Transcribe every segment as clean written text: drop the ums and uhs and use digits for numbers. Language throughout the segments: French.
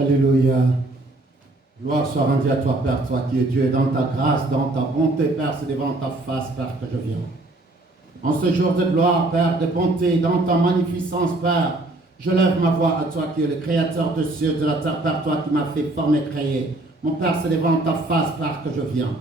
Alléluia. Gloire soit rendue à toi, Père, toi qui es Dieu, dans ta grâce, dans ta bonté, Père, c'est devant ta face, Père, que je viens. En ce jour de gloire, Père, de bonté, dans ta magnificence, Père, je lève ma voix à toi qui es le Créateur de cieux, de la terre, Père, toi qui m'as fait former, créer. Mon Père, c'est devant ta face, Père, que je viens.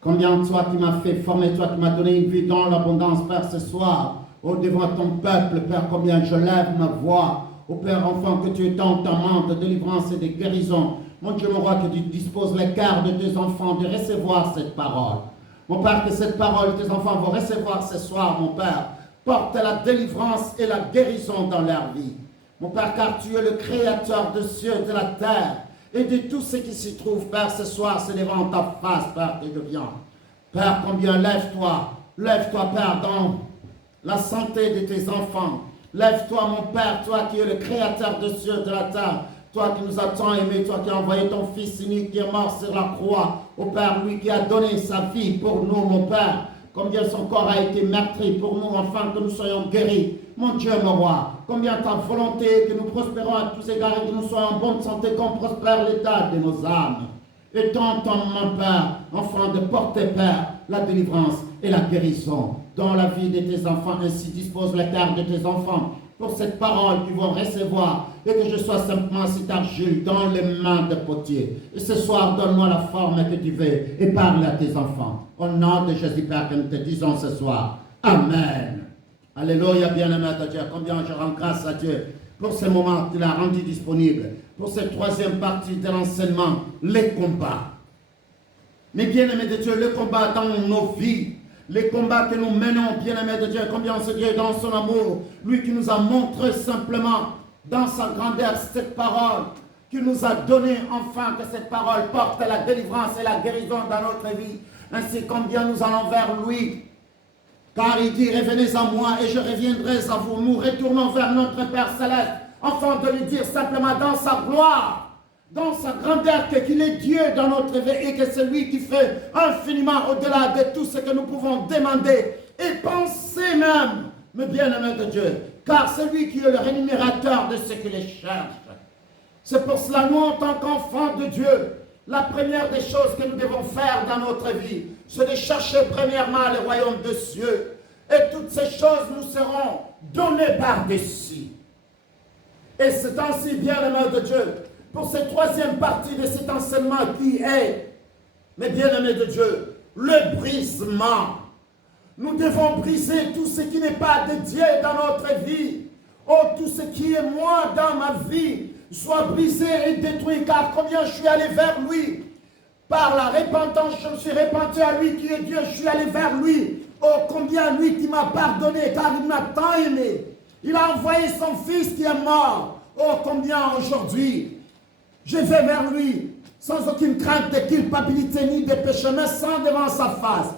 Combien toi qui m'as fait former, toi qui m'as donné une vie dans l'abondance, Père, ce soir, oh, devant ton peuple, Père, combien je lève ma voix, ô Père, enfant, que tu es dans ta main de délivrance et de guérison. Mon Dieu, mon roi, que tu disposes les cœurs de tes enfants de recevoir cette parole. Mon Père, que cette parole, tes enfants vont recevoir ce soir, mon Père, porte la délivrance et la guérison dans leur vie. Mon Père, car tu es le Créateur de cieux, de la terre, et de tout ce qui s'y trouve, Père, ce soir, c'est devant ta face, Père, que je viens. Père, combien lève-toi, Père, dans la santé de tes enfants. Lève-toi, mon Père, toi qui es le Créateur de cieux, de la terre, toi qui nous as tant aimés, toi qui as envoyé ton Fils unique qui est mort sur la croix, ô Père, lui qui a donné sa vie pour nous, mon Père, combien son corps a été meurtri pour nous, afin que nous soyons guéris. Mon Dieu, mon roi, combien ta volonté que nous prospérons à tous égards et que nous soyons en bonne santé, qu'on prospère l'état de nos âmes. Et tente, mon Père, enfant, de porter, Père, la délivrance et la guérison dans la vie de tes enfants. Ainsi dispose le cœur de tes enfants pour cette parole qu'ils vont recevoir et que je sois simplement cet argile dans les mains de potier. Et ce soir, donne-moi la forme que tu veux et parle à tes enfants. Au nom de Jésus, Père, que nous te disons ce soir. Amen. Alléluia, bien-aimé de Dieu. Combien je rends grâce à Dieu pour ce moment qu'il a rendu disponible, pour cette troisième partie de l'enseignement, les combats. Mais bien-aimé de Dieu, le combat dans nos vies, les combats que nous menons, bien-aimé de Dieu, combien ce Dieu dans son amour, lui qui nous a montré simplement dans sa grandeur cette parole, qui nous a donné enfin que cette parole porte la délivrance et la guérison dans notre vie. Ainsi combien nous allons vers lui. Car il dit, revenez à moi et je reviendrai à vous. Nous retournons vers notre Père Céleste, afin de lui dire simplement dans sa gloire, dans sa grandeur, qu'il est Dieu dans notre vie et que c'est lui qui fait infiniment au-delà de tout ce que nous pouvons demander et penser même, mais bien-aimé de Dieu, car c'est lui qui est le rémunérateur de ceux qui les cherchent. C'est pour cela, nous, en tant qu'enfants de Dieu, la première des choses que nous devons faire dans notre vie, c'est de chercher premièrement le royaume de cieux. Et toutes ces choses nous seront données par-dessus. Et c'est ainsi, bien-aimé de Dieu, pour cette troisième partie de cet enseignement qui est, mes bien-aimés de Dieu, le brisement. Nous devons briser tout ce qui n'est pas de Dieu dans notre vie. Oh, tout ce qui est moi dans ma vie, soit brisé et détruit, car combien je suis allé vers lui. Par la repentance, je me suis répandu à lui qui est Dieu, je suis allé vers lui. Oh, combien lui qui m'a pardonné, car il m'a tant aimé. Il a envoyé son fils qui est mort. Oh, combien aujourd'hui, je vais vers lui, sans aucune crainte de culpabilité ni de péché, mais sans devant sa face.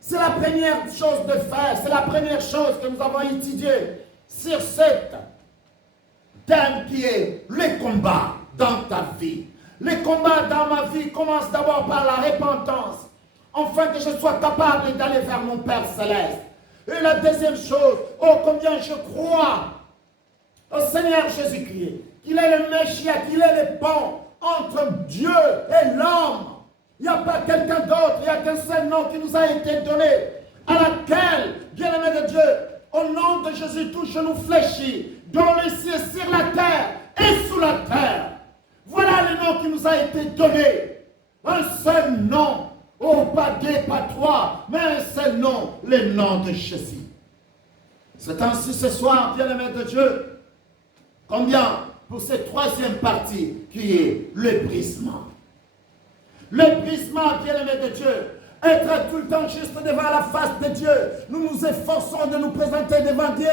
C'est la première chose de faire, c'est la première chose que nous avons étudiée sur cette thème qui est les combats dans ta vie. Les combats dans ma vie commencent d'abord par la repentance, afin que je sois capable d'aller vers mon Père Céleste. Et la deuxième chose, oh combien je crois au Seigneur Jésus-Christ, qu'il est le Messie, qu'il est le pont entre Dieu et l'homme. Il n'y a pas quelqu'un d'autre, il n'y a qu'un seul nom qui nous a été donné, à laquelle, bien-aimé de Dieu, au nom de Jésus, tout genou fléchit, dans les cieux, sur la terre et sous la terre. Voilà le nom qui nous a été donné. Un seul nom. Oh, pas deux, pas trois, mais un seul nom, le nom de Jésus. C'est ainsi ce soir, bien-aimé de Dieu, combien pour cette troisième partie qui est le brisement. Le brisement, bien-aimé de Dieu, être tout le temps juste devant la face de Dieu. Nous nous efforçons de nous présenter devant Dieu.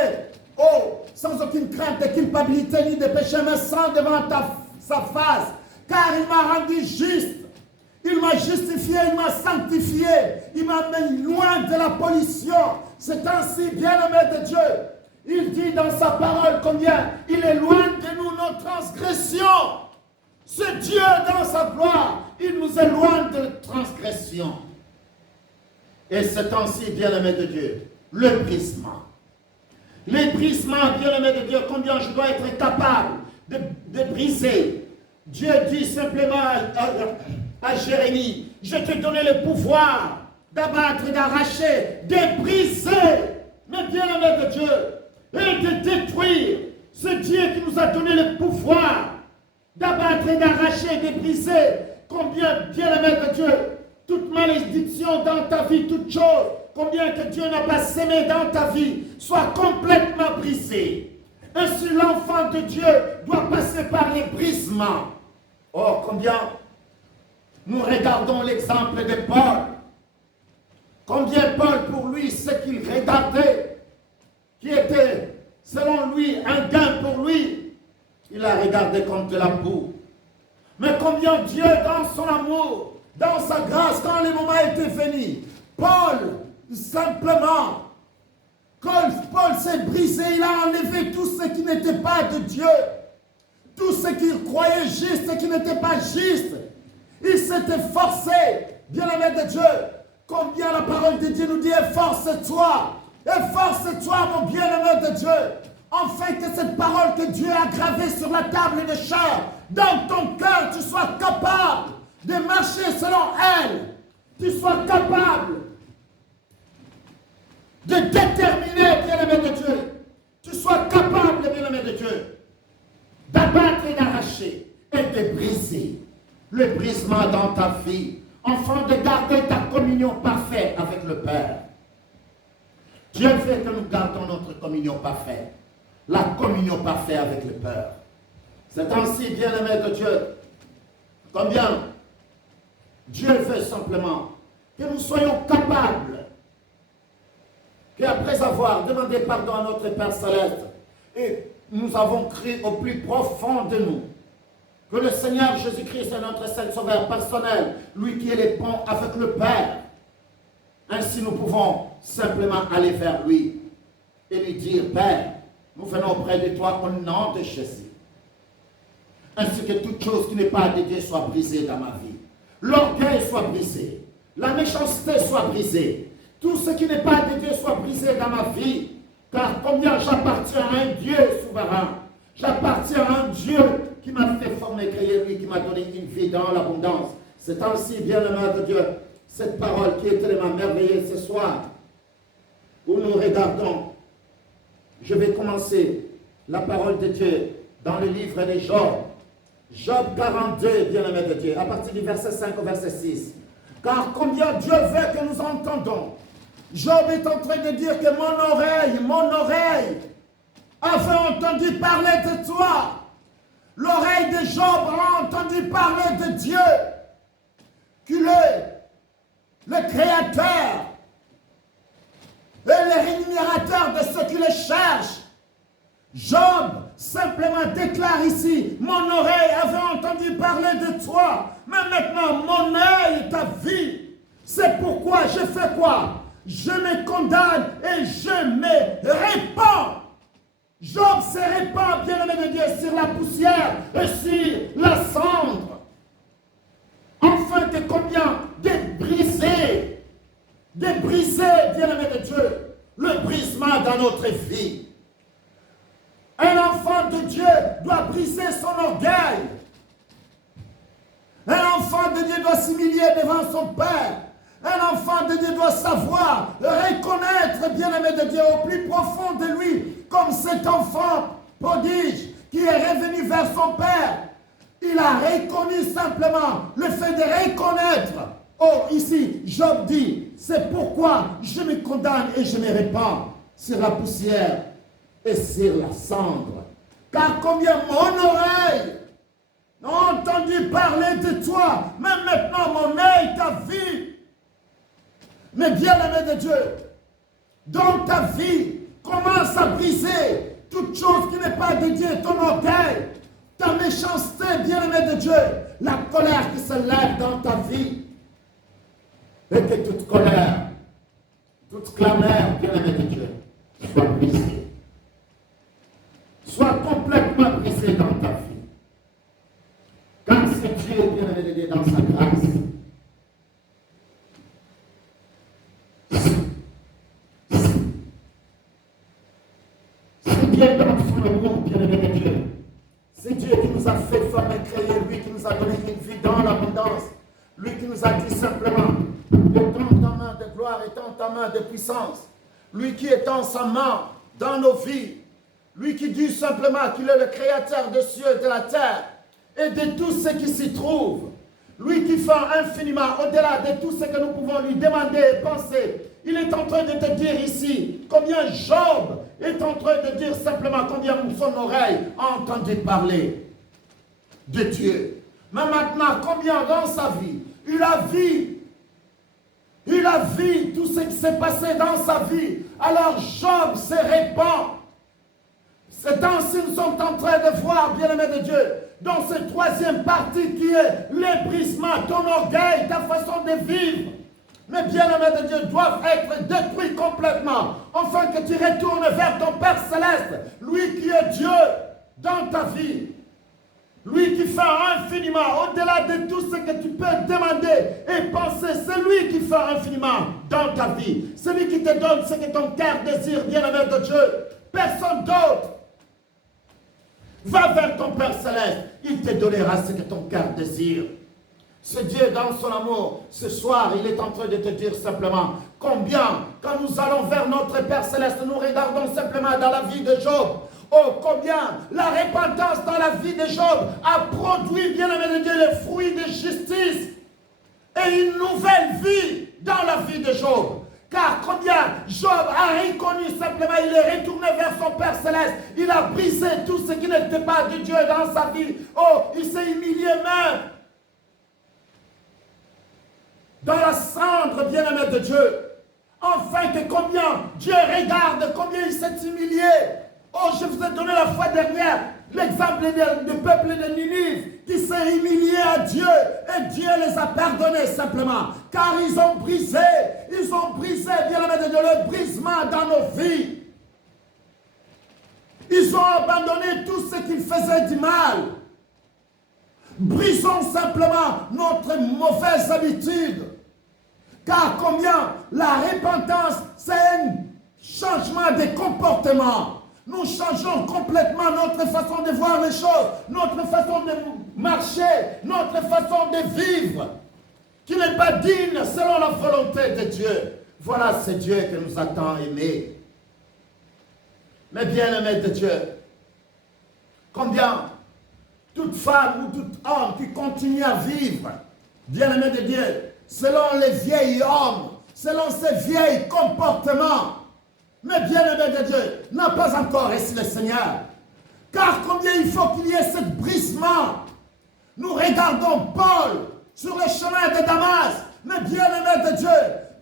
Oh, sans aucune crainte de culpabilité ni de péché, mais sans devant sa face. Car il m'a rendu juste. Il m'a justifié, il m'a sanctifié. Il m'a mis loin de la pollution. C'est ainsi, bien-aimé de Dieu. Il dit dans sa parole combien il est loin de nous nos transgressions. Ce Dieu dans sa gloire, il nous éloigne de transgression. Et c'est ainsi, bien-aimé de Dieu, le brisement. Le brisement, bien-aimé de Dieu, combien je dois être capable de briser Dieu dit simplement à Jérémie, je t'ai donné le pouvoir d'abattre, d'arracher, de briser, mais bien aimé de Dieu, et de détruire. Ce Dieu qui nous a donné le pouvoir d'abattre et d'arracher, de briser. Combien, bien aimé de Dieu, toute malédiction dans ta vie, toute chose, combien que Dieu n'a pas sémé dans ta vie, soit complètement brisée. Ainsi, l'enfant de Dieu doit passer par les brisements. Oh, combien nous regardons l'exemple de Paul. Combien Paul, pour lui, ce qu'il regardait, qui était, selon lui, un gain pour lui, il a regardé comme de la boue. Mais combien Dieu, dans son amour, dans sa grâce, quand les moments étaient venus, Paul, simplement, quand Paul s'est brisé, il a enlevé tout ce qui n'était pas de Dieu, tout ce qu'il croyait juste, ce qui n'était pas juste. Il s'était forcé, bien-aimé de Dieu. Combien la parole de Dieu nous dit, efforce-toi, mon bien-aimé de Dieu, afin que cette parole que Dieu a gravée sur la table de chair, dans ton cœur, tu sois capable de marcher selon elle, tu sois capable de déterminer, bien-aimé de Dieu, tu sois capable, bien-aimé de Dieu, d'abattre et d'arracher et de briser le brisement dans ta vie, afin de garder ta communion parfaite avec le Père. Dieu veut que nous gardons notre communion parfaite, la communion parfaite avec le Père. C'est ainsi, bien-aimé de Dieu, combien Dieu veut simplement que nous soyons capables, qu'après avoir demandé pardon à notre Père Céleste, et nous avons crié au plus profond de nous, que le Seigneur Jésus-Christ est notre seul sauveur personnel, lui qui est le pont avec le Père. Ainsi nous pouvons simplement aller vers lui et lui dire, Père, nous venons auprès de toi au nom de Jésus. Ainsi que toute chose qui n'est pas de Dieu soit brisée dans ma vie. L'orgueil soit brisé, la méchanceté soit brisée, tout ce qui n'est pas de Dieu soit brisé dans ma vie. Car combien j'appartiens à un Dieu souverain, j'appartiens à un Dieu qui m'a fait former, créer lui, qui m'a donné une vie dans l'abondance. C'est ainsi, bien-aimé de Dieu, cette parole qui est tellement merveilleuse ce soir, où nous regardons. Je vais commencer la parole de Dieu dans le livre de Job. Job 42, bien-aimé de Dieu, à partir du verset 5 au verset 6. Car combien Dieu veut que nous entendons. Job est en train de dire que mon oreille avait entendu parler de toi. L'oreille de Job a entendu parler de Dieu, qu'il est le créateur et le rémunérateur de ceux qui le cherchent. Job simplement déclare ici, mon oreille avait entendu parler de toi, mais maintenant mon œil est ta vie. C'est pourquoi je fais quoi? Je me condamne et je me répands. Job se répand, bien-aimé de Dieu, sur la poussière et sur la cendre. Enfin que combien de briser, bien-aimé de Dieu, le brisement dans notre vie. Un enfant de Dieu doit briser son orgueil. Un enfant de Dieu doit s'humilier devant son Père. Un enfant de Dieu doit savoir, reconnaître, bien-aimé de Dieu, au plus profond de lui, comme cet enfant prodige qui est revenu vers son Père. Il a reconnu simplement le fait de reconnaître. Oh, ici, Job dit, c'est pourquoi je me condamne et je me répands sur la poussière et sur la cendre. Car combien mon oreille a entendu parler de toi, mais maintenant mon œil t'a vu. Mais bien-aimé de Dieu, dans ta vie, commence à briser toute chose qui n'est pas de Dieu, ton orgueil, ta méchanceté, bien-aimé de Dieu, la colère qui se lève dans ta vie. Et que toute colère, toute clameur, bien-aimé de Dieu, soit brisée. Soit complètement brisée dans ta vie. Car c'est Dieu, bien-aimé de Dieu, dans sa grâce. C'est Dieu dans son amour, bien-aimé de Dieu. C'est Dieu qui nous a fait former, créer, lui nous a donné une vie dans l'abondance. Lui qui nous a dit simplement, étends ta main de gloire, étends ta main de puissance. Lui qui étend sa main dans nos vies. Lui qui dit simplement qu'il est le créateur des cieux et de la terre et de tout ce qui s'y trouve. Lui qui fait infiniment au-delà de tout ce que nous pouvons lui demander et penser. Il est en train de te dire ici combien Job est en train de dire simplement combien son oreille a entendu parler de Dieu. Mais maintenant, combien dans sa vie, il a vu tout ce qui s'est passé dans sa vie. Alors Job se répand. C'est ainsi que nous sommes en train de voir, bien-aimé de Dieu, dans cette troisième partie qui est l'ébrisement, ton orgueil, ta façon de vivre. Mais bien-aimés de Dieu doivent être détruits complètement, afin que tu retournes vers ton Père Céleste, lui qui est Dieu dans ta vie. Lui qui fait infiniment, au-delà de tout ce que tu peux demander et penser, c'est lui qui fait infiniment dans ta vie. C'est lui qui te donne ce que ton cœur désire, bien-aimé de Dieu. Personne d'autre. Va vers ton Père Céleste, il te donnera ce que ton cœur désire. Ce Dieu, dans son amour, ce soir, il est en train de te dire simplement combien, quand nous allons vers notre Père Céleste, nous regardons simplement dans la vie de Job. Oh, combien la repentance dans la vie de Job a produit, bien-aimé de Dieu, les fruits de justice et une nouvelle vie dans la vie de Job. Car combien Job a reconnu simplement, il est retourné vers son Père Céleste. Il a brisé tout ce qui n'était pas de Dieu dans sa vie. Oh, il s'est humilié même dans la cendre, bien-aimé de Dieu. Enfin que combien Dieu regarde, combien il s'est humilié. Oh, je vous ai donné la fois dernière l'exemple du peuple de Ninive qui s'est humilié à Dieu et Dieu les a pardonnés simplement. Car ils ont brisé, bien-aimé de Dieu, le brisement dans nos vies. Ils ont abandonné tout ce qui faisait du mal. Brisons simplement notre mauvaise habitude. Car combien la repentance, c'est un changement de comportement. Nous changeons complètement notre façon de voir les choses, notre façon de marcher, notre façon de vivre, qui n'est pas digne selon la volonté de Dieu. Voilà ce Dieu que nous a tant aimés. Mais bien-aimés de Dieu, combien toute femme ou tout homme qui continue à vivre, bien-aimés de Dieu, selon les vieils hommes, selon ces vieils comportements, mais bien-aimé de Dieu, n'a pas encore reçu le Seigneur. Car combien il faut qu'il y ait ce brisement. Nous regardons Paul sur le chemin de Damas, mais bien-aimé de Dieu,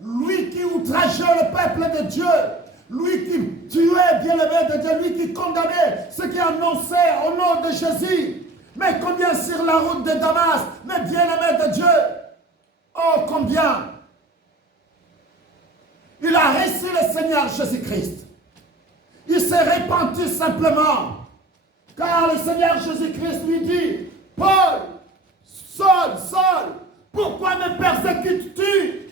lui qui outrageait le peuple de Dieu, lui qui tuait, bien-aimé de Dieu, lui qui condamnait ceux qui annonçaient au nom de Jésus. Mais combien sur la route de Damas, mais bien-aimé de Dieu, oh combien il a reçu le Seigneur Jésus-Christ. Il s'est repenti simplement. Car le Seigneur Jésus-Christ lui dit, Paul, Saul, pourquoi me persécutes-tu?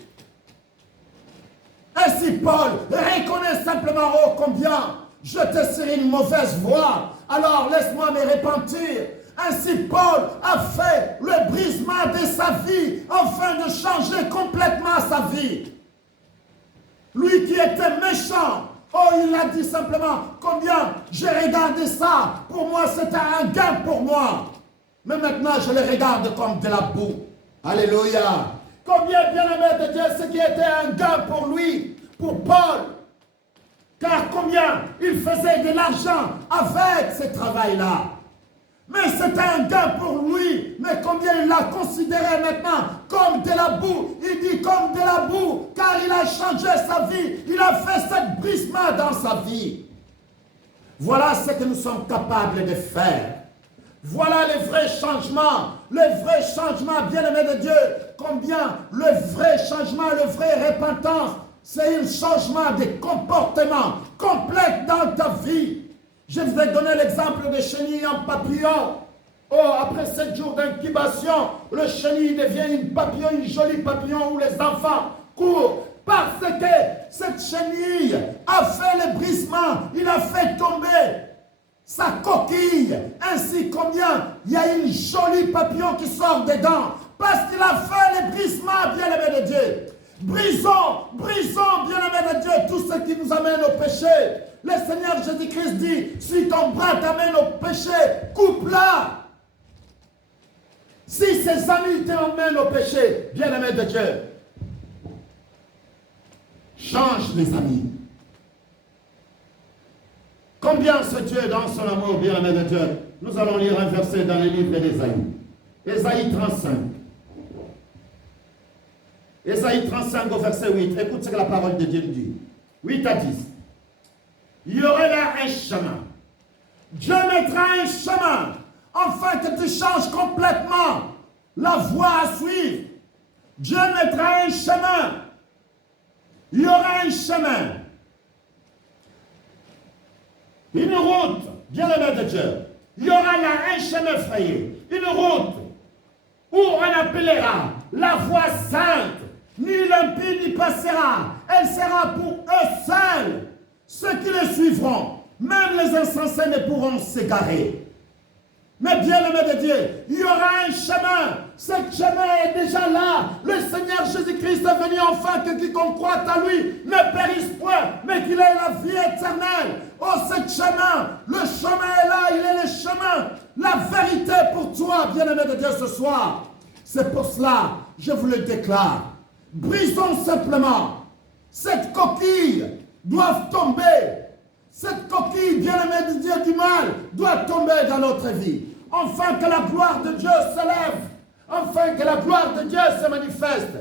Ainsi Paul reconnaît simplement, oh combien je te sur une mauvaise voie, alors laisse-moi me repentir. Ainsi Paul a fait le brisement de sa vie afin de changer complètement sa vie. Lui qui était méchant, oh il a dit simplement, combien j'ai regardé ça, pour moi c'était un gain pour moi. Mais maintenant je le regarde comme de la boue. Alléluia. Combien bien-aimé de Dieu, ce qui était un gain pour lui, pour Paul. Car combien il faisait de l'argent avec ce travail-là. Mais c'était un gain pour lui. Mais combien il l'a considéré maintenant comme de la boue. Il dit comme de la boue. Car il a changé sa vie. Il a fait ce brisement dans sa vie. Voilà ce que nous sommes capables de faire. Voilà le vrai changement. Le vrai changement, bien-aimé de Dieu. Combien le vrai changement, le vrai repentance, c'est un changement de comportement complet dans ta vie. Je vous ai donné l'exemple de chenille en papillon. Oh, après 7 jours d'incubation, le chenille devient une papillon, une jolie papillon où les enfants courent. Parce que cette chenille a fait le brisement, il a fait tomber sa coquille, ainsi combien il y a une jolie papillon qui sort dedans, parce qu'il a fait les brisements, bien-aimés de Dieu. Brisons, bien-aimés de Dieu, tout ce qui nous amène au péché. Le Seigneur Jésus-Christ dit, si ton bras t'amène au péché, coupe-la. Si ses amis t'emmènent au péché, bien-aimé de Dieu, change les amis. Combien ce Dieu dans son amour, bien-aimé de Dieu, nous allons lire un verset dans le livre d'Ésaïe. Ésaïe 35. Ésaïe 35 au verset 8. Écoute ce que la parole de Dieu dit. 8 à 10. Il y aurait là un chemin. Dieu mettra un chemin afin que tu changes complètement la voie à suivre. Dieu mettra un chemin. Il y aura un chemin. Une route, bien-aimé de Dieu. Il y aura là un chemin frayé. Une route où on appellera la voie sainte. Ni l'impie n'y passera. Elle sera pour eux seuls. Ceux qui le suivront, même les insensés ne pourront s'égarer. Mais bien-aimé de Dieu, il y aura un chemin. Ce chemin est déjà là. Le Seigneur Jésus-Christ est venu afin que quiconque croit à lui ne périsse point, mais qu'il ait la vie éternelle. Oh, ce chemin, le chemin est là, il est le chemin. La vérité pour toi, bien-aimé de Dieu, ce soir. C'est pour cela, je vous le déclare. Brisons simplement. Cette coquille doit tomber. Cette coquille, bien-aimée de Dieu, du mal, doit tomber dans notre vie. Enfin que la gloire de Dieu s'élève. Enfin que la gloire de Dieu se manifeste.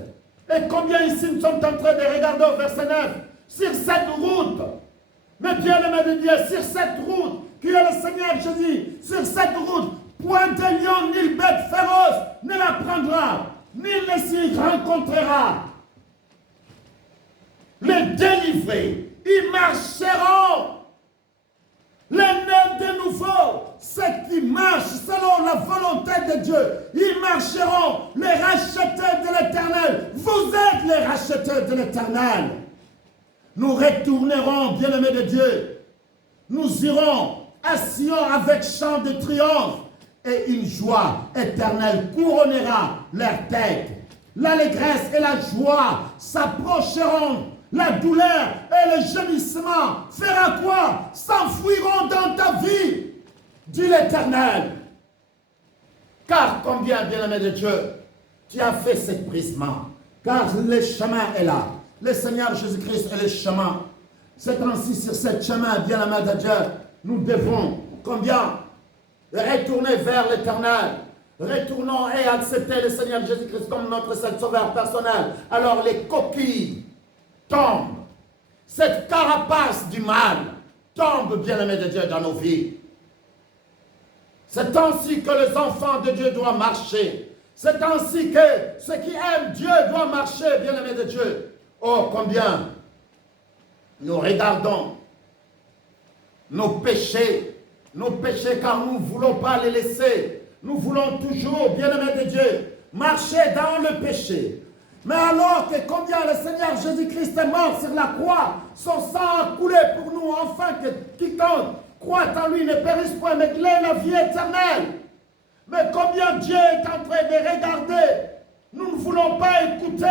Et combien ici nous sommes en train de regarder au verset 9. Sur cette route. Mais bien-aimé de Dieu, sur cette route, qui est le Seigneur Jésus, sur cette route, point de lion ni bête féroce ne la prendra, ni ne s'y rencontrera. Les délivrés, ils marcheront. Les nés de nouveau, ceux qui marchent selon la volonté de Dieu, ils marcheront, les rachetés de l'Éternel. Vous êtes les rachetés de l'Éternel. Nous retournerons, bien-aimés de Dieu. Nous irons à Sion avec chant de triomphe et une joie éternelle couronnera leur tête. L'allégresse et la joie s'approcheront. La douleur et le gémissement fera quoi? S'enfuiront dans ta vie, dit l'Éternel. Car combien, bien-aimé de Dieu, tu as fait ce brisement. Car le chemin est là. Le Seigneur Jésus-Christ est le chemin. C'est ainsi sur ce chemin, bien-aimé de Dieu, nous devons, combien, retourner vers l'Éternel. Retournons et accepter le Seigneur Jésus-Christ comme notre seul sauveur personnel. Alors les coquilles tombe. Cette carapace du mal tombe, bien-aimé de Dieu, dans nos vies. C'est ainsi que les enfants de Dieu doivent marcher. C'est ainsi que ceux qui aiment Dieu doivent marcher, bien-aimé de Dieu. Oh, combien nous regardons nos péchés, car nous ne voulons pas les laisser. Nous voulons toujours, bien-aimé de Dieu, marcher dans le péché. Mais alors que combien le Seigneur Jésus-Christ est mort sur la croix, son sang a coulé pour nous, afin que quiconque croit en lui ne périsse point, mais qu'il ait la vie éternelle. Mais combien Dieu est en train de regarder, nous ne voulons pas écouter.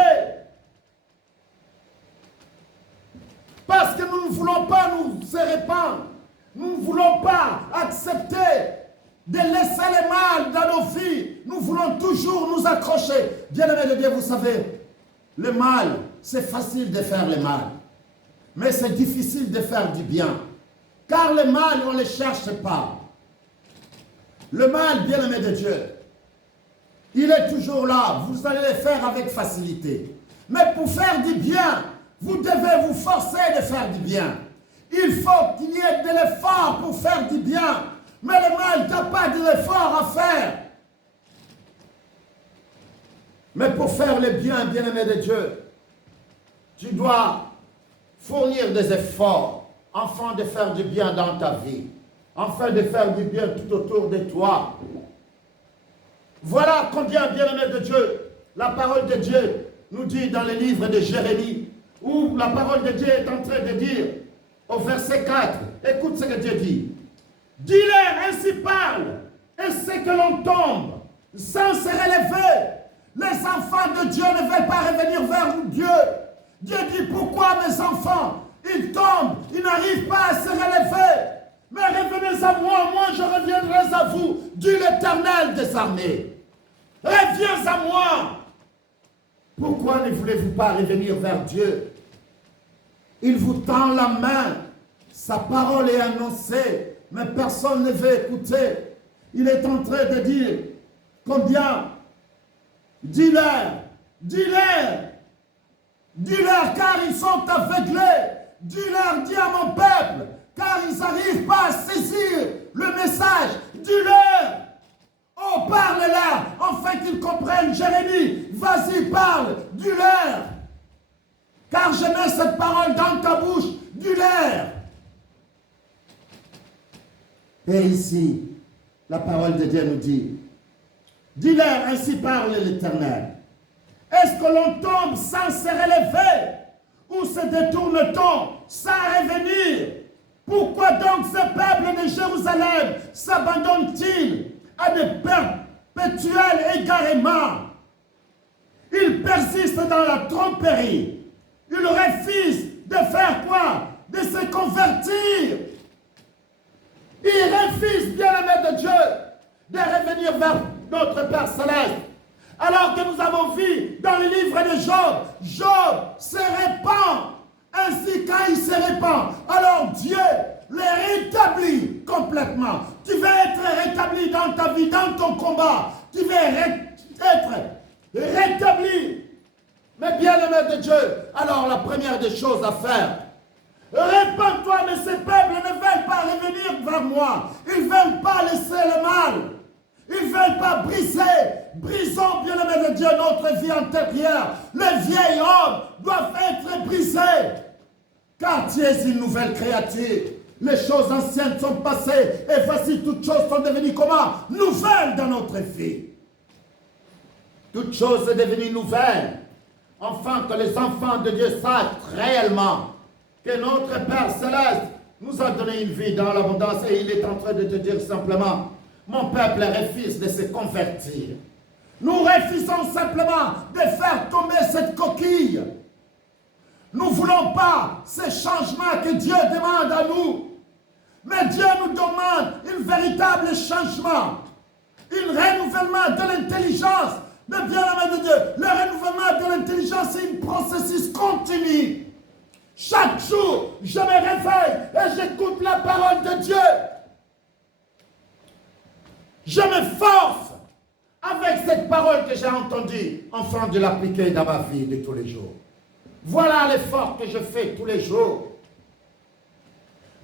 Parce que nous ne voulons pas nous répandre, nous ne voulons pas accepter de laisser le mal dans nos vies. Nous voulons toujours nous accrocher. Bien-aimé de Dieu, vous savez, le mal, c'est facile de faire le mal. Mais c'est difficile de faire du bien. Car le mal, on ne le cherche pas. Le mal, bien-aimé de Dieu, il est toujours là. Vous allez le faire avec facilité. Mais pour faire du bien, vous devez vous forcer de faire du bien. Il faut qu'il y ait de l'effort pour faire du bien. Mais le mal, tu n'as pas de l'effort à faire. Mais pour faire le bien, bien-aimé de Dieu, tu dois fournir des efforts afin de faire du bien dans ta vie, afin de faire du bien tout autour de toi. Voilà combien, bien-aimé de Dieu, la parole de Dieu nous dit dans le livre de Jérémie, où la parole de Dieu est en train de dire, au verset 4, écoute ce que Dieu dit. Dis-leur, ainsi parle, et c'est que l'on tombe sans se relever. Les enfants de Dieu ne veulent pas revenir vers Dieu. Dieu dit, pourquoi mes enfants, ils tombent, ils n'arrivent pas à se relever. Mais revenez à moi, moi je reviendrai à vous, dit l'Éternel des armées. Reviens à moi. Pourquoi ne voulez-vous pas revenir vers Dieu? Il vous tend la main, sa parole est annoncée, mais personne ne veut écouter. Il est en train de dire, combien? Dis-leur, dis-leur, dis-leur car ils sont aveuglés. Dis-leur, dis à mon peuple, car ils n'arrivent pas à saisir le message. Dis-leur, oh parle-leur, afin qu'ils comprennent. Jérémie, vas-y, parle, dis-leur. Car je mets cette parole dans ta bouche, dis-leur. Et ici, la parole de Dieu nous dit, dis-leur, ainsi parle l'Éternel. Est-ce que l'on tombe sans se relever? Ou se détourne-t-on sans revenir? Pourquoi donc ce peuple de Jérusalem s'abandonne-t-il à de perpétuels égarements? Il persiste dans la tromperie. Il refuse de faire quoi? De se convertir. Il refuse, bien-aimé de Dieu, de revenir vers notre Père Céleste. Alors que nous avons vu dans le livre de Job, Job se répand. Ainsi, quand il se répand, alors Dieu le rétablit complètement. Tu veux être rétabli dans ta vie, dans ton combat. Tu veux être rétabli. Mais bien-aimé de Dieu, alors la première des choses à faire, répands-toi, mais ces peuples ne veulent pas revenir vers moi. Ils ne veulent pas laisser le mal. Ils ne veulent pas briser. Brisons, bien-aimé de Dieu, notre vie antérieure. Les vieils hommes doivent être brisés. Car tu es une nouvelle créature. Les choses anciennes sont passées et voici toutes choses sont devenues comment? Nouvelles dans notre vie. Toutes choses sont devenues nouvelles. Enfin, que les enfants de Dieu sachent réellement que notre Père Céleste nous a donné une vie dans l'abondance et il est en train de te dire simplement, mon peuple refuse de se convertir. Nous refusons simplement de faire tomber cette coquille. Nous ne voulons pas ce changement que Dieu demande à nous. Mais Dieu nous demande un véritable changement, un renouvellement de l'intelligence. Mais bien aimé de Dieu, le renouvellement de l'intelligence, c'est un processus continu. Chaque jour, je me réveille et j'écoute la parole de Dieu. Je me force avec cette parole que j'ai entendue, afin de l'appliquer dans ma vie de tous les jours. Voilà l'effort que je fais tous les jours.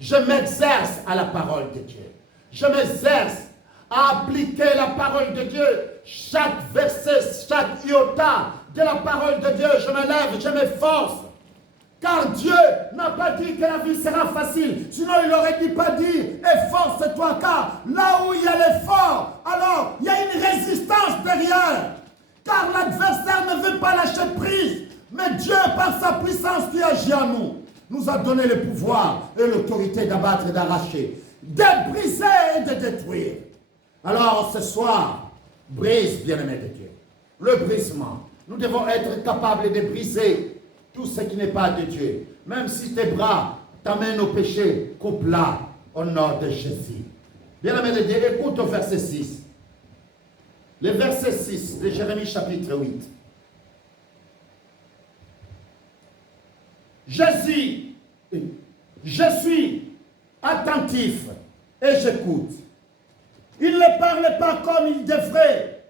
Je m'exerce à la parole de Dieu. Je m'exerce à appliquer la parole de Dieu. Chaque verset, chaque iota de la parole de Dieu, je me lève, je m'efforce. Car Dieu n'a pas dit que la vie sera facile. Sinon, il n'aurait pas dit, efforce-toi, car là où il y a l'effort, alors il y a une résistance derrière. Car l'adversaire ne veut pas lâcher prise. Mais Dieu, par sa puissance qui agit en nous, nous a donné le pouvoir et l'autorité d'abattre et d'arracher, de briser et de détruire. Alors ce soir, brise, bien-aimé de Dieu. Le brisement. Nous devons être capables de briser tout ce qui n'est pas de Dieu. Même si tes bras t'amènent au péché, coupe-la au nom de Jésus. Bien-aimé de Dieu, écoute au verset 6. Le verset 6 de Jérémie chapitre 8. Je suis attentif et j'écoute. Il ne parle pas comme il devrait.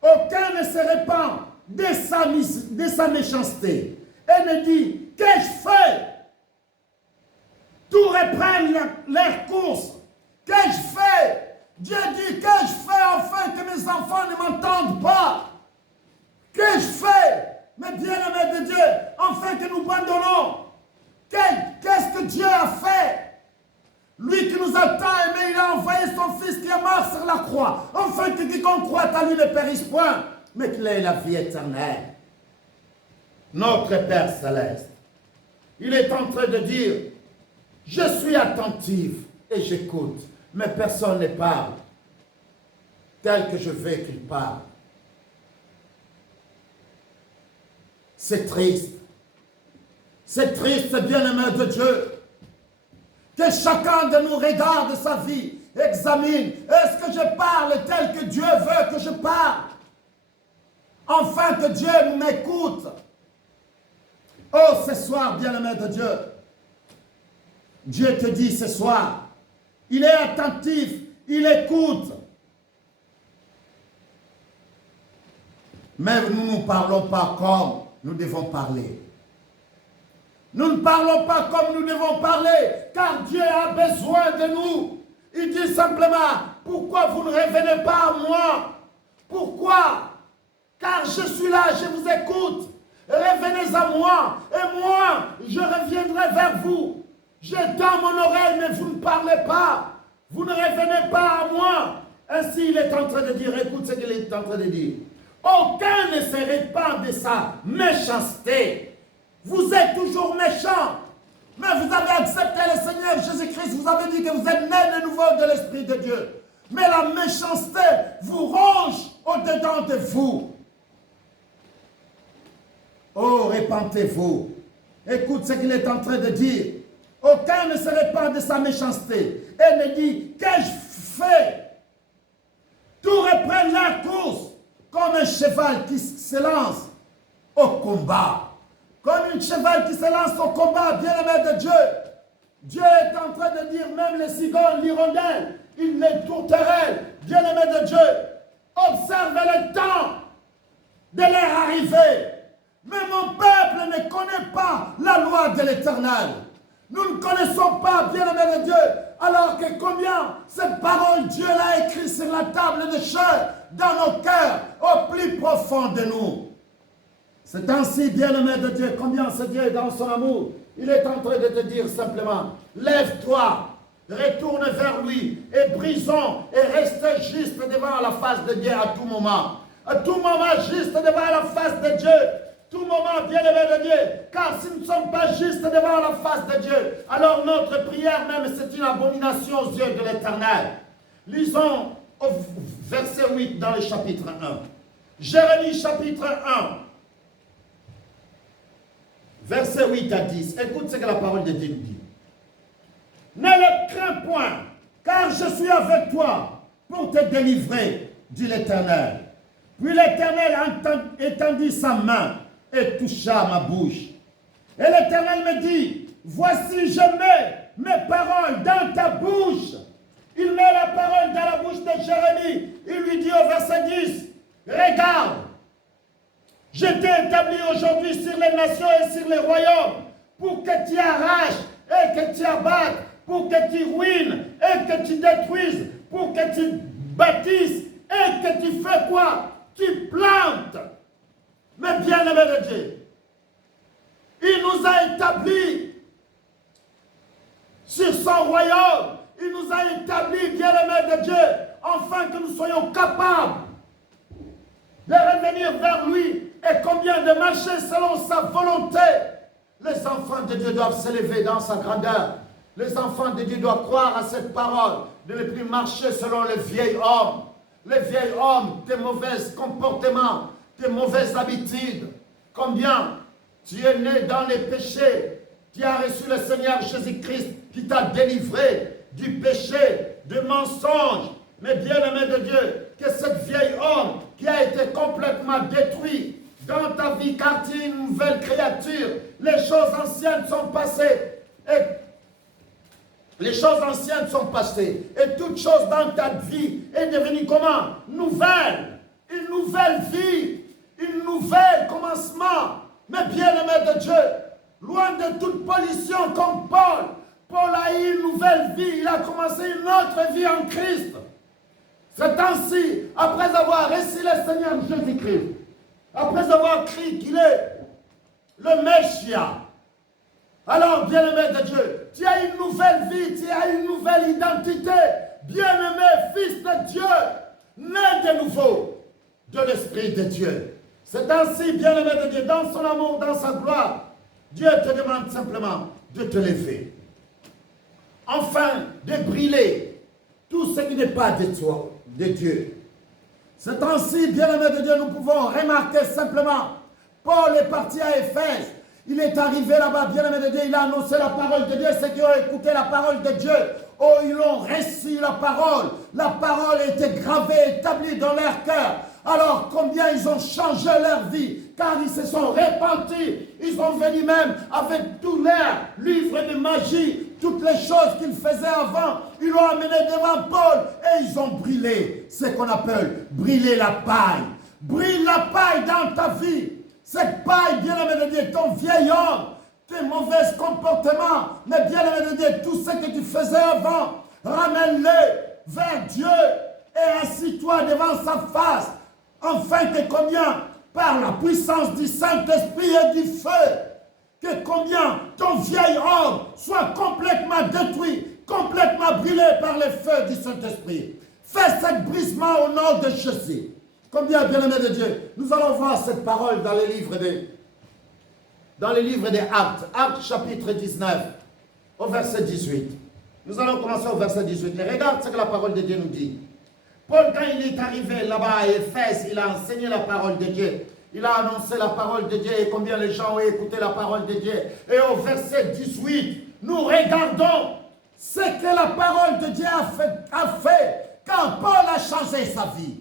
Aucun ne se répand de sa méchanceté et ne dit, qu'ai-je fait? Tout reprennent leur course. Qu'ai-je fait? Dieu dit, qu'ai-je fait afin que mes enfants ne m'entendent pas? Qu'ai-je fait? Mais bien-aimé de Dieu, afin que nous abandonnons. Qu'est-ce que Dieu a fait? Lui qui nous a tant aimés, il a envoyé son Fils qui est mort sur la croix, afin que quiconque croit à lui ne périsse point, mais qu'il ait la vie éternelle. Notre Père Céleste, il est en train de dire, je suis attentif et j'écoute. mais personne ne parle tel que je veux qu'il parle. C'est triste. C'est triste, bien-aimé de Dieu, que chacun de nous regarde sa vie, examine, est-ce que je parle tel que Dieu veut que je parle? Enfin que Dieu m'écoute. Oh, ce soir, bien-aimé de Dieu, Dieu te dit ce soir, il est attentif, il écoute. Mais nous ne parlons pas comme nous devons parler. Nous ne parlons pas comme nous devons parler, car Dieu a besoin de nous. Il dit simplement, pourquoi vous ne revenez pas à moi? Pourquoi? Car je suis là, je vous écoute. Revenez à moi, et moi, je reviendrai vers vous. Je tends mon oreille, mais vous ne parlez pas. Vous ne revenez pas à moi. Ainsi, il est en train de dire, écoute ce qu'il est en train de dire. Aucun ne se répand de sa méchanceté. Vous êtes toujours méchants. Mais vous avez accepté le Seigneur Jésus-Christ. Vous avez dit que vous êtes nés de nouveau de l'Esprit de Dieu. Mais la méchanceté vous ronge au-dedans de vous. Oh, répentez-vous. Écoute ce qu'il est en train de dire. Aucun ne se répand de sa méchanceté. Et ne dit, qu'ai-je fait? Tout reprend la course comme un cheval qui se lance au combat. Comme un cheval qui se lance au combat, bien-aimé de Dieu. Dieu est en train de dire, même les cigognes, l'hirondelle, les tourterelles, bien-aimé de Dieu, observez le temps de leur arrivée. Mais mon peuple ne connaît pas la loi de l'Éternel. Nous ne connaissons pas, bien-aimé de Dieu, alors que combien cette parole, Dieu l'a écrite sur la table de chair, dans nos cœurs, au plus profond de nous. C'est ainsi, bien-aimé de Dieu, combien ce Dieu dans son amour, il est en train de te dire simplement, lève-toi, retourne vers lui, et brisons, et reste juste devant la face de Dieu à tout moment. À tout moment, juste devant la face de Dieu. Tout moment, bien-aimé de Dieu, car si nous ne sommes pas juste devant la face de Dieu, alors notre prière même, c'est une abomination aux yeux de l'Éternel. Lisons au verset 8 dans le chapitre 1. Jérémie chapitre 1, verset 8 à 10. Écoute ce que la parole de Dieu dit. Ne le crains point, car je suis avec toi pour te délivrer, dit l'Éternel. Puis l'Éternel étendit sa main et toucha ma bouche. Et l'Éternel me dit, voici je mets mes paroles dans ta bouche. Il met la parole dans la bouche de Jérémie. Il lui dit au verset 10, regarde, je t'ai établi aujourd'hui sur les nations et sur les royaumes pour que tu arraches et que tu abattes, pour que tu ruines et que tu détruises, pour que tu bâtisses et que tu fais quoi? Tu plantes. Mais bien-aimé de Dieu, il nous a établis sur son royaume. Il nous a établis, bien-aimé de Dieu, afin que nous soyons capables de revenir vers lui et combien de marcher selon sa volonté. Les enfants de Dieu doivent s'élever dans sa grandeur. Les enfants de Dieu doivent croire à cette parole, de ne plus marcher selon le vieil homme. Les vieils hommes, tes mauvais comportements, tes mauvaises habitudes. Combien tu es né dans les péchés, tu as reçu le Seigneur Jésus-Christ qui t'a délivré du péché, du mensonge. Mais bien-aimé de Dieu, que cette vieille homme qui a été complètement détruit dans ta vie, car tu es une nouvelle créature, les choses anciennes sont passées. Et les choses anciennes sont passées. Et toute chose dans ta vie est devenue comment? Nouvelle. Une nouvelle vie. Un nouvel commencement. Mais bien-aimé de Dieu, loin de toute pollution comme Paul, Paul a eu une nouvelle vie. Il a commencé une autre vie en Christ. C'est ainsi, après avoir reçu le Seigneur Jésus-Christ, après avoir crié qu'il est le Messia, alors, bien-aimé de Dieu, tu as une nouvelle vie, tu as une nouvelle identité. Bien-aimé, fils de Dieu, né de nouveau de l'Esprit de Dieu. C'est ainsi, bien-aimé de Dieu, dans son amour, dans sa gloire, Dieu te demande simplement de te lever. Enfin, de brûler tout ce qui n'est pas de toi, de Dieu. C'est ainsi, bien-aimés de Dieu, nous pouvons remarquer simplement, Paul est parti à Éphèse, il est arrivé là-bas, bien-aimé de Dieu, il a annoncé la parole de Dieu, ceux qui ont écouté la parole de Dieu, oh, ils ont reçu la parole était gravée, établie dans leur cœur. Alors combien ils ont changé leur vie, car ils se sont repentis, ils sont venus même avec tous leurs livres de magie, toutes les choses qu'ils faisaient avant, ils l'ont amené devant Paul et ils ont brûlé, ce qu'on appelle brûler la paille. Brûle la paille dans ta vie. Cette paille, bien-aimé de Dieu, ton vieil homme, tes mauvais comportements, mais bien-aimé de Dieu, tout ce que tu faisais avant, ramène-le vers Dieu et assis-toi devant sa face, afin que combien, par la puissance du Saint-Esprit et du feu, que combien ton vieil homme soit complètement détruit, complètement brûlé par le feu du Saint-Esprit. Fais ce brisement au nom de Jésus. Combien, bien-aimé de Dieu, nous allons voir cette parole dans les livres des Actes, Actes chapitre 19, au verset 18. Nous allons commencer au verset 18. Et regarde ce que la parole de Dieu nous dit. Paul, quand il est arrivé là-bas à Éphèse, il a enseigné la parole de Dieu. Il a annoncé la parole de Dieu et combien les gens ont écouté la parole de Dieu. Et au verset 18, nous regardons ce que la parole de Dieu a fait quand Paul a changé sa vie.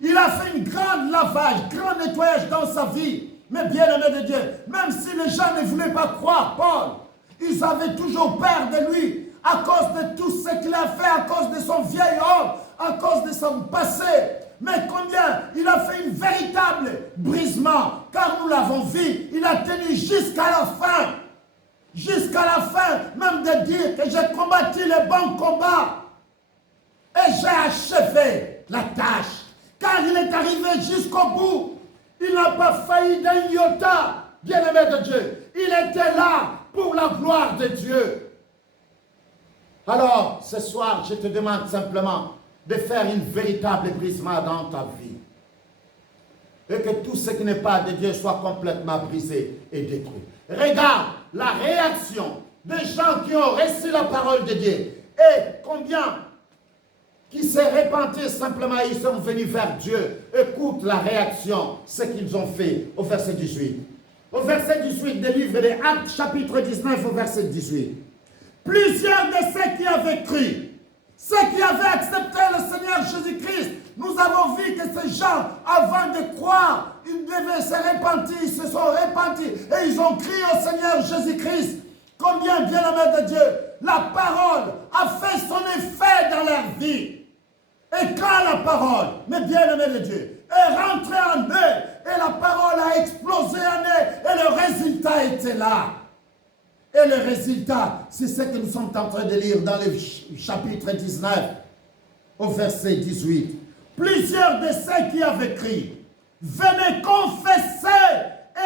Il a fait une grande lavage, grand nettoyage dans sa vie. Mais bien aimé de Dieu, même si les gens ne voulaient pas croire Paul, ils avaient toujours peur de lui à cause de tout ce qu'il a fait, à cause de son vieil homme, à cause de son passé. Mais combien il a fait un véritable brisement, car nous l'avons vu, il a tenu jusqu'à la fin. Jusqu'à la fin, même de dire que j'ai combattu le bon combat et j'ai achevé la tâche. Car il est arrivé jusqu'au bout. Il n'a pas failli d'un iota, bien-aimé de Dieu. Il était là pour la gloire de Dieu. Alors, ce soir, je te demande simplement de faire un véritable brisement dans ta vie. Et que tout ce qui n'est pas de Dieu soit complètement brisé et détruit. Regarde la réaction des gens qui ont reçu la parole de Dieu. Et combien qui s'est répandu simplement, ils sont venus vers Dieu. Écoute la réaction, ce qu'ils ont fait au verset 18. Au verset 18 des livres des Actes, chapitre 19, au verset 18. Plusieurs de ceux qui avaient cru, ceux qui avaient accepté le Seigneur Jésus-Christ, nous avons vu que ces gens, avant de croire, ils devaient se repentir, ils se sont repentis et ils ont crié au Seigneur Jésus-Christ. Combien, bien-aimés de Dieu, la parole a fait son effet dans leur vie. Et quand la parole, mes bien-aimés de Dieu, est rentrée en eux, et la parole a explosé en eux, et le résultat était là. Et le résultat, c'est ce que nous sommes en train de lire dans le chapitre 19, au verset 18. Plusieurs de ceux qui avaient crié venaient confesser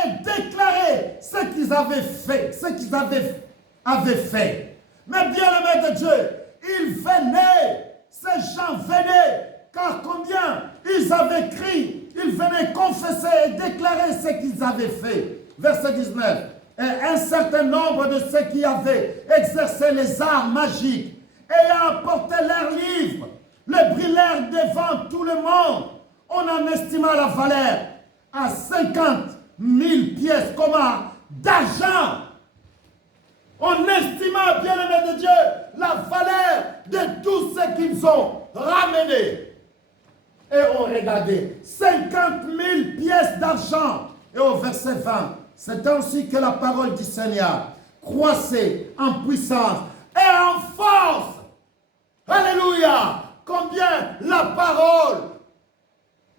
et déclarer ce qu'ils avaient fait, ce qu'ils avaient fait. Mais bien-aimés de Dieu, ils venaient. Ces gens venaient, car combien ils avaient crié, ils venaient confesser et déclarer ce qu'ils avaient fait. Verset 19. Et un certain nombre de ceux qui avaient exercé les arts magiques, ayant apporté leurs livres, le brûlèrent devant tout le monde. On en estima la valeur à 50 000 pièces d'argent. On estima, bien-aimé de Dieu, la valeur de tout ce qu'ils ont ramené. Et on regardait 50 000 pièces d'argent. Et au verset 20, c'est ainsi que la parole du Seigneur croissait en puissance et en force. Alléluia! Combien la parole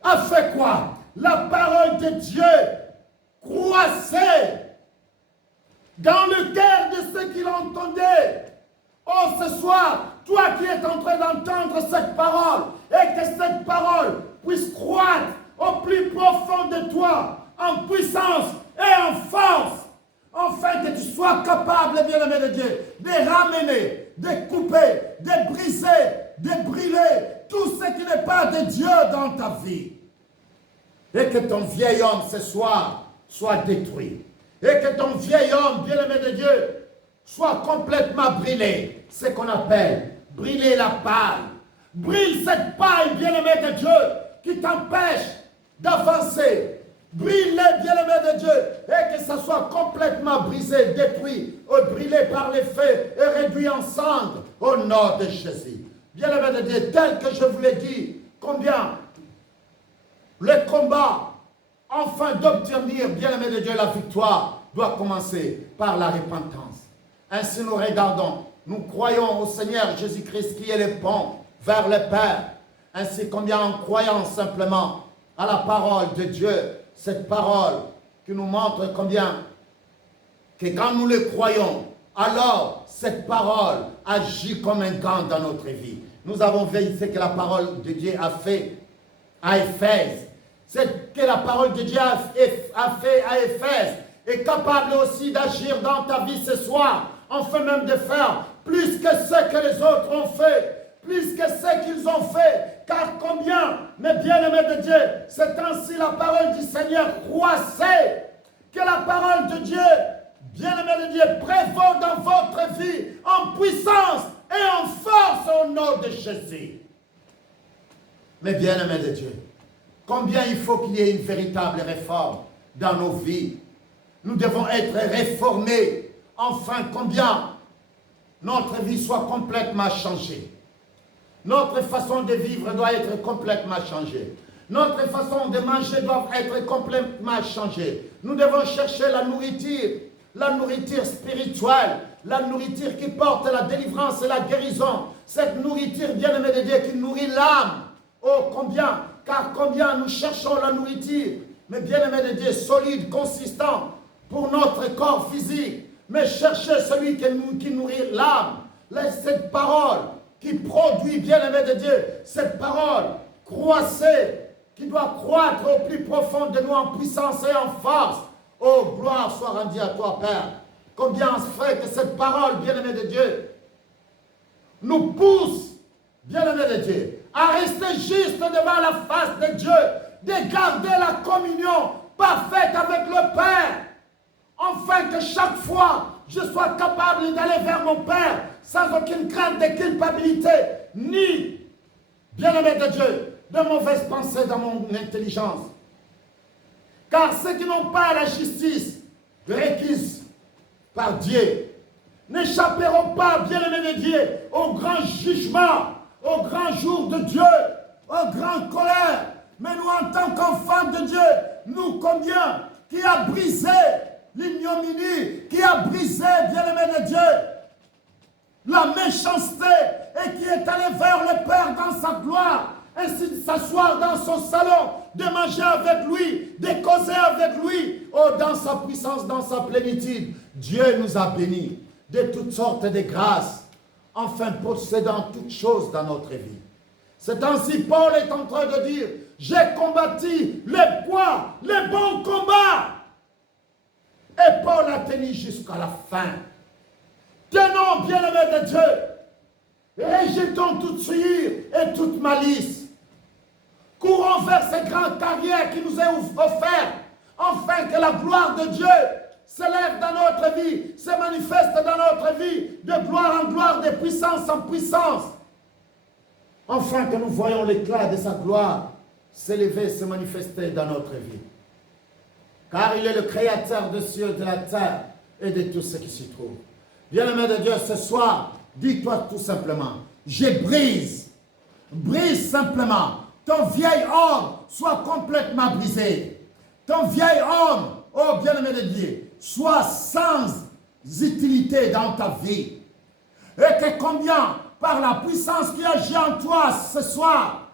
a fait quoi? La parole de Dieu croissait dans le cœur de ceux qui l'entendaient. Oh, ce soir, toi qui es en train d'entendre cette parole, et que cette parole puisse croître au plus profond de toi, en puissance et en force, afin que tu sois capable, bien-aimé de Dieu, de ramener, de couper, de briser, de brûler tout ce qui n'est pas de Dieu dans ta vie. Et que ton vieil homme ce soir soit détruit. Et que ton vieil homme, bien-aimé de Dieu, soit complètement brûlé. Ce qu'on appelle brûler la paille. Brûle cette paille, bien-aimé de Dieu, qui t'empêche d'avancer. Brûle-les, bien-aimé de Dieu, et que ça soit complètement brisé, détruit, ou brûlé par les feux et réduit en cendres au nom de Jésus. Bien-aimé de Dieu, tel que je vous l'ai dit, combien le combat, afin d'obtenir, bien-aimé de Dieu, la victoire, doit commencer par la repentance. Ainsi nous regardons, nous croyons au Seigneur Jésus-Christ qui est le pont vers le Père. Ainsi combien en croyant simplement à la parole de Dieu, cette parole qui nous montre combien que quand nous le croyons, alors cette parole agit comme un gant dans notre vie. Nous avons vu ce que la parole de Dieu a fait à Éphèse. Ce que la parole de Dieu a fait à Éphèse est capable aussi d'agir dans ta vie ce soir, enfin même de faire plus que ce que les autres ont fait, plus que ce qu'ils ont fait, car combien, mes bien-aimés de Dieu, c'est ainsi la parole du Seigneur croissait, que la parole de Dieu, bien-aimés de Dieu, prévaut dans votre vie en puissance et en force au nom de Jésus. Mes bien-aimés de Dieu, combien il faut qu'il y ait une véritable réforme dans nos vies. Nous devons être réformés, enfin combien notre vie soit complètement changée. Notre façon de vivre doit être complètement changée. Notre façon de manger doit être complètement changée. Nous devons chercher la nourriture spirituelle, la nourriture qui porte la délivrance et la guérison. Cette nourriture, bien-aimée de Dieu, qui nourrit l'âme. Oh, combien, car combien nous cherchons la nourriture, mais bien-aimé de Dieu, solide, consistant pour notre corps physique. Mais cherchez celui qui nourrit l'âme. Cette parole qui produit, bien-aimé de Dieu, cette parole croissée, qui doit croître au plus profond de nous en puissance et en force. Oh, gloire soit rendue à toi, Père. Combien on se fait que cette parole, bien-aimé de Dieu, nous pousse, bien-aimé de Dieu, à rester juste devant la face de Dieu, de garder la communion parfaite avec le Père, afin que chaque fois je sois capable d'aller vers mon Père sans aucune crainte de culpabilité, ni, bien-aimé de Dieu, de mauvaises pensées dans mon intelligence. Car ceux qui n'ont pas la justice requise par Dieu n'échapperont pas, bien-aimé de Dieu, au grand jugement, au grand jour de Dieu, au grand colère. Mais nous, en tant qu'enfants de Dieu, nous combien qui a brisé l'ignominie, qui a brisé, bien-aimé de Dieu, la méchanceté, et qui est allé vers le Père dans sa gloire, ainsi de s'asseoir dans son salon, de manger avec lui, de causer avec lui, oh, dans sa puissance, dans sa plénitude. Dieu nous a bénis de toutes sortes de grâces, enfin possédant toutes choses dans notre vie. C'est ainsi Paul est en train de dire, j'ai combattu le bon combat. Et Paul a tenu jusqu'à la fin. Tenons, bien-aimés de Dieu, rejetons toute souillure et toute malice. Courons vers ces grandes carrières qui nous est offertes, afin que la gloire de Dieu s'élève dans notre vie, se manifeste dans notre vie, de gloire en gloire, de puissance en puissance. Afin que nous voyons l'éclat de sa gloire s'élever, se manifester dans notre vie. Car il est le créateur des cieux, de la terre et de tout ce qui s'y trouve. Bien-aimé de Dieu, ce soir, dis-toi tout simplement, je brise simplement. Ton vieil homme soit complètement brisé. Ton vieil homme, oh bien-aimé de Dieu, soit sans utilité dans ta vie. Et que combien, par la puissance qui agit en toi ce soir,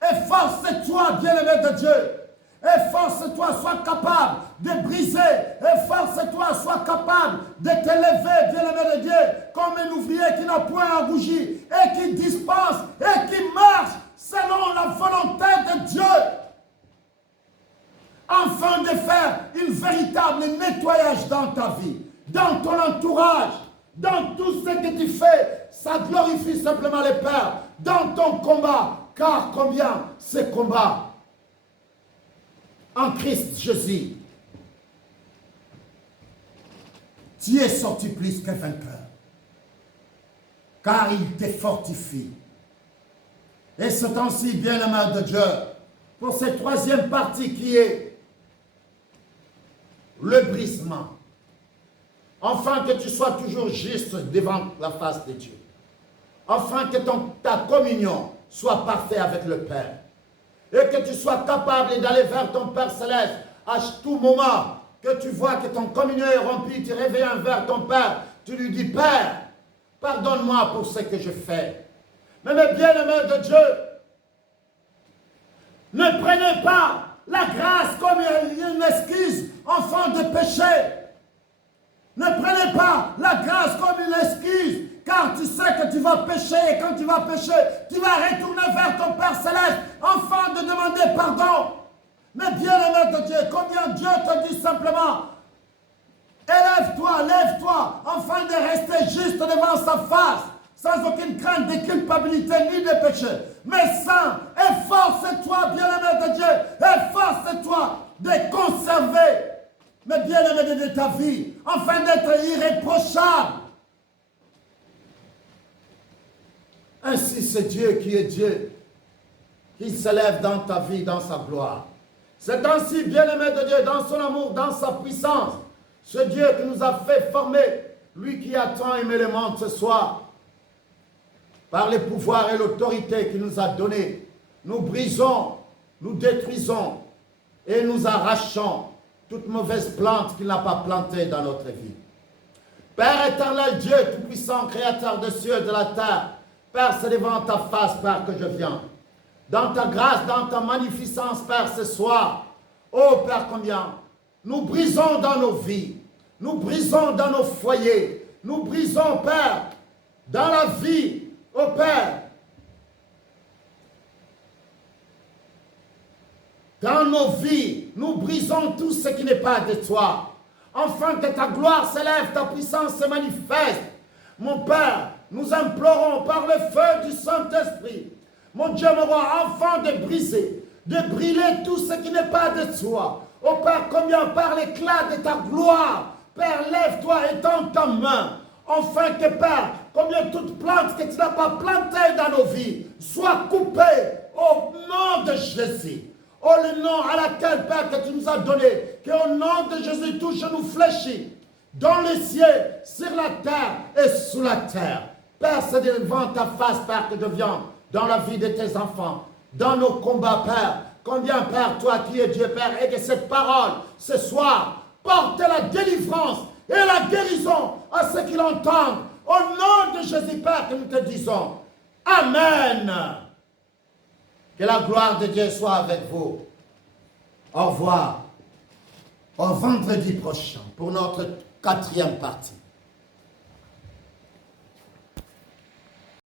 efforce-toi, bien-aimé de Dieu, efforce-toi, sois capable de briser, efforce-toi, sois capable de t'élever, bien-aimé de Dieu, comme un ouvrier qui n'a point à rougir et qui dispense et qui marche selon la volonté de Dieu, afin de faire un véritable nettoyage dans ta vie, dans ton entourage, dans tout ce que tu fais. Ça glorifie simplement le Père dans ton combat, car combien ce combat en Christ Jésus, tu es sorti plus que vainqueur. car il te fortifie. Et ce temps-ci, bien-aimé de Dieu, pour cette troisième partie qui est le brisement, afin que tu sois toujours juste devant la face de Dieu, afin que ta communion soit parfaite avec le Père, et que tu sois capable d'aller vers ton Père Céleste à tout moment, que tu vois que ton communion est remplie, tu reviens vers ton Père, tu lui dis, Père, pardonne-moi pour ce que je fais. Mais mes bien-aimés de Dieu, ne prenez pas la grâce comme une excuse, enfant de péché. Ne prenez pas la grâce comme une excuse, car tu sais que tu vas pécher, et quand tu vas pécher, tu vas retourner vers ton Père Céleste, afin de demander pardon. Mais bien-aimé de Dieu, combien Dieu te dit simplement, élève-toi, lève-toi, afin de rester juste devant sa face, sans aucune crainte de culpabilité ni de péché. Mais saint, efforce-toi, bien-aimé de Dieu, efforce-toi de conserver, mais bien-aimé de ta vie, afin d'être irréprochable. Ainsi, c'est Dieu qui est Dieu, qui s'élève dans ta vie, dans sa gloire. C'est ainsi, bien-aimé de Dieu, dans son amour, dans sa puissance, ce Dieu qui nous a fait former, lui qui a tant aimé le monde ce soir, par les pouvoirs et l'autorité qu'il nous a donnés, nous brisons, nous détruisons et nous arrachons toute mauvaise plante qu'il n'a pas plantée dans notre vie. Père éternel, Dieu tout-puissant, créateur des cieux et de la terre, Père, c'est devant ta face, Père, que je viens. Dans ta grâce, dans ta magnificence, Père, ce soir, oh Père, combien nous brisons dans nos vies, nous brisons dans nos foyers, nous brisons, Père, dans la vie, oh Père, dans nos vies, nous brisons tout ce qui n'est pas de toi, afin que ta gloire s'élève, ta puissance se manifeste. Mon Père, nous implorons par le feu du Saint-Esprit, mon Dieu, mon roi, afin de briser, de brûler tout ce qui n'est pas de toi. Oh Père, combien par l'éclat de ta gloire, Père, lève-toi et tends ta main, afin que, Père, combien toute plante que tu n'as pas plantée dans nos vies soit coupée au nom de Jésus. Oh, le nom à laquelle, Père, que tu nous as donné, qu'au nom de Jésus, tout genou fléchit, dans les cieux, sur la terre et sous la terre. Père, c'est devant ta face, Père, que je viens, dans la vie de tes enfants, dans nos combats, Père. Combien, Père, toi qui es Dieu, Père, et que cette parole, ce soir, porte la délivrance et la guérison à ceux qui l'entendent. Au nom de Jésus, Père, que nous te disons, Amen. Que la gloire de Dieu soit avec vous. Au revoir. Au vendredi prochain pour notre 4e partie.